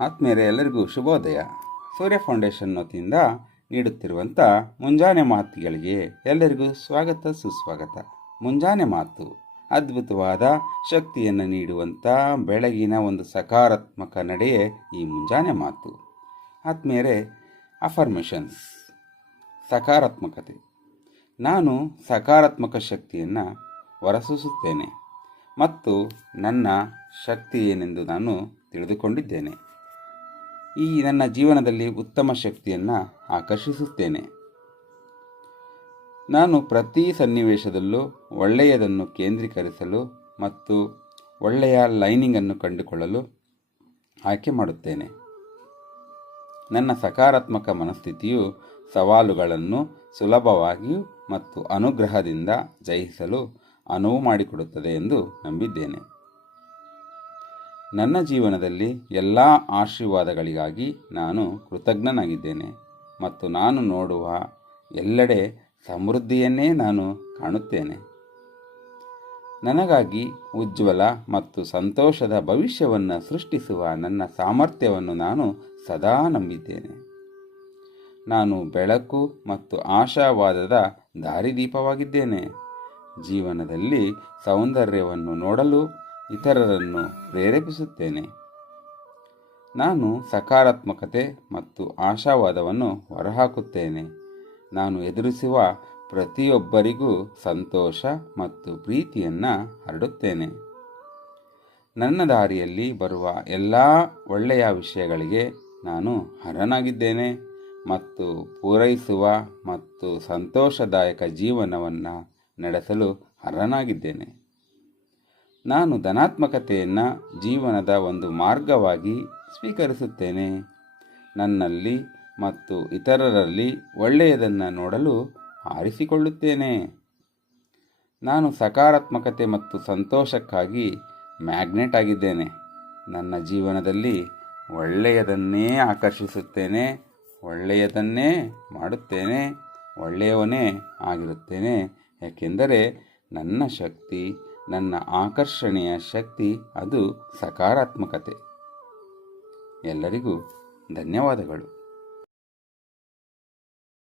ಆತ್ಮೀಯರೇ, ಎಲ್ಲರಿಗೂ ಶುಭೋದಯ. ಸೂರ್ಯ ಫೌಂಡೇಶನ್ ವತಿಯಿಂದ ನೀಡುತ್ತಿರುವಂಥ ಮುಂಜಾನೆ ಮಾತುಗಳಿಗೆ ಎಲ್ಲರಿಗೂ ಸ್ವಾಗತ, ಸುಸ್ವಾಗತ. ಮುಂಜಾನೆ ಮಾತು, ಅದ್ಭುತವಾದ ಶಕ್ತಿಯನ್ನು ನೀಡುವಂಥ ಬೆಳಗಿನ ಒಂದು ಸಕಾರಾತ್ಮಕ ನಡೆಯೇ ಈ ಮುಂಜಾನೆ ಮಾತು. ಆತ್ಮೀಯರೇ ಅಫರ್ಮೇಷನ್ಸ್ ಸಕಾರಾತ್ಮಕತೆ. ನಾನು ಸಕಾರಾತ್ಮಕ ಶಕ್ತಿಯನ್ನು ಹೊರಸೂಸುತ್ತೇನೆ ಮತ್ತು ನನ್ನ ಶಕ್ತಿ ಏನೆಂದು ನಾನು ತಿಳಿದುಕೊಂಡಿದ್ದೇನೆ. ಈ ನನ್ನ ಜೀವನದಲ್ಲಿ ಉತ್ತಮ ಶಕ್ತಿಯನ್ನು ಆಕರ್ಷಿಸುತ್ತೇನೆ. ನಾನು ಪ್ರತಿ ಸನ್ನಿವೇಶದಲ್ಲೂ ಒಳ್ಳೆಯದನ್ನು ಕೇಂದ್ರೀಕರಿಸಲು ಮತ್ತು ಒಳ್ಳೆಯ ಲೈನಿಂಗನ್ನು ಕಂಡುಕೊಳ್ಳಲು ಆಯ್ಕೆ ಮಾಡುತ್ತೇನೆ. ನನ್ನ ಸಕಾರಾತ್ಮಕ ಮನಸ್ಥಿತಿಯು ಸವಾಲುಗಳನ್ನು ಸುಲಭವಾಗಿಯೂ ಮತ್ತು ಅನುಗ್ರಹದಿಂದ ಜಯಿಸಲು ಅನುವು ಮಾಡಿಕೊಡುತ್ತದೆ ಎಂದು ನಂಬಿದ್ದೇನೆ. ನನ್ನ ಜೀವನದಲ್ಲಿ ಎಲ್ಲ ಆಶೀರ್ವಾದಗಳಿಗಾಗಿ ನಾನು ಕೃತಜ್ಞನಾಗಿದ್ದೇನೆ ಮತ್ತು ನಾನು ನೋಡುವ ಎಲ್ಲೆಡೆ ಸಮೃದ್ಧಿಯನ್ನೇ ನಾನು ಕಾಣುತ್ತೇನೆ. ನನಗಾಗಿ ಉಜ್ವಲ ಮತ್ತು ಸಂತೋಷದ ಭವಿಷ್ಯವನ್ನು ಸೃಷ್ಟಿಸುವ ನನ್ನ ಸಾಮರ್ಥ್ಯವನ್ನು ನಾನು ಸದಾ ನಂಬಿದ್ದೇನೆ. ನಾನು ಬೆಳಕು ಮತ್ತು ಆಶಾವಾದದ ದಾರಿದೀಪವಾಗಿದ್ದೇನೆ. ಜೀವನದಲ್ಲಿ ಸೌಂದರ್ಯವನ್ನು ನೋಡಲು ಇತರರನ್ನು ಪ್ರೇರೇಪಿಸುತ್ತೇನೆ. ನಾನು ಸಕಾರಾತ್ಮಕತೆ ಮತ್ತು ಆಶಾವಾದವನ್ನು ಹೊರಹಾಕುತ್ತೇನೆ. ನಾನು ಎದುರಿಸುವ ಪ್ರತಿಯೊಬ್ಬರಿಗೂ ಸಂತೋಷ ಮತ್ತು ಪ್ರೀತಿಯನ್ನು ಹರಡುತ್ತೇನೆ. ನನ್ನ ದಾರಿಯಲ್ಲಿ ಬರುವ ಎಲ್ಲ ಒಳ್ಳೆಯ ವಿಷಯಗಳಿಗೆ ನಾನು ಹರನಾಗಿದ್ದೇನೆ ಮತ್ತು ಪೂರೈಸುವ ಮತ್ತು ಸಂತೋಷದಾಯಕ ಜೀವನವನ್ನು ನಡೆಸಲು ಹರನಾಗಿದ್ದೇನೆ ನಾನು ಧನಾತ್ಮಕತೆಯನ್ನು ಜೀವನದ ಒಂದು ಮಾರ್ಗವಾಗಿ ಸ್ವೀಕರಿಸುತ್ತೇನೆ. ನನ್ನಲ್ಲಿ ಮತ್ತು ಇತರರಲ್ಲಿ ಒಳ್ಳೆಯದನ್ನು ನೋಡಲು ಆರಿಸಿಕೊಳ್ಳುತ್ತೇನೆ. ನಾನು ಸಕಾರಾತ್ಮಕತೆ ಮತ್ತು ಸಂತೋಷಕ್ಕಾಗಿ ಮ್ಯಾಗ್ನೆಟ್ ಆಗಿದ್ದೇನೆ. ನನ್ನ ಜೀವನದಲ್ಲಿ ಒಳ್ಳೆಯದನ್ನೇ ಆಕರ್ಷಿಸುತ್ತೇನೆ, ಒಳ್ಳೆಯದನ್ನೇ ಮಾಡುತ್ತೇನೆ, ಒಳ್ಳೆಯವನೇ ಆಗಿರುತ್ತೇನೆ. ಏಕೆಂದರೆ ನನ್ನ ಶಕ್ತಿ ನನ್ನ ಆಕರ್ಷಣೆಯ ಶಕ್ತಿ ಅದು ಸಕಾರಾತ್ಮಕತೆ. ಎಲ್ಲರಿಗೂ ಧನ್ಯವಾದಗಳು.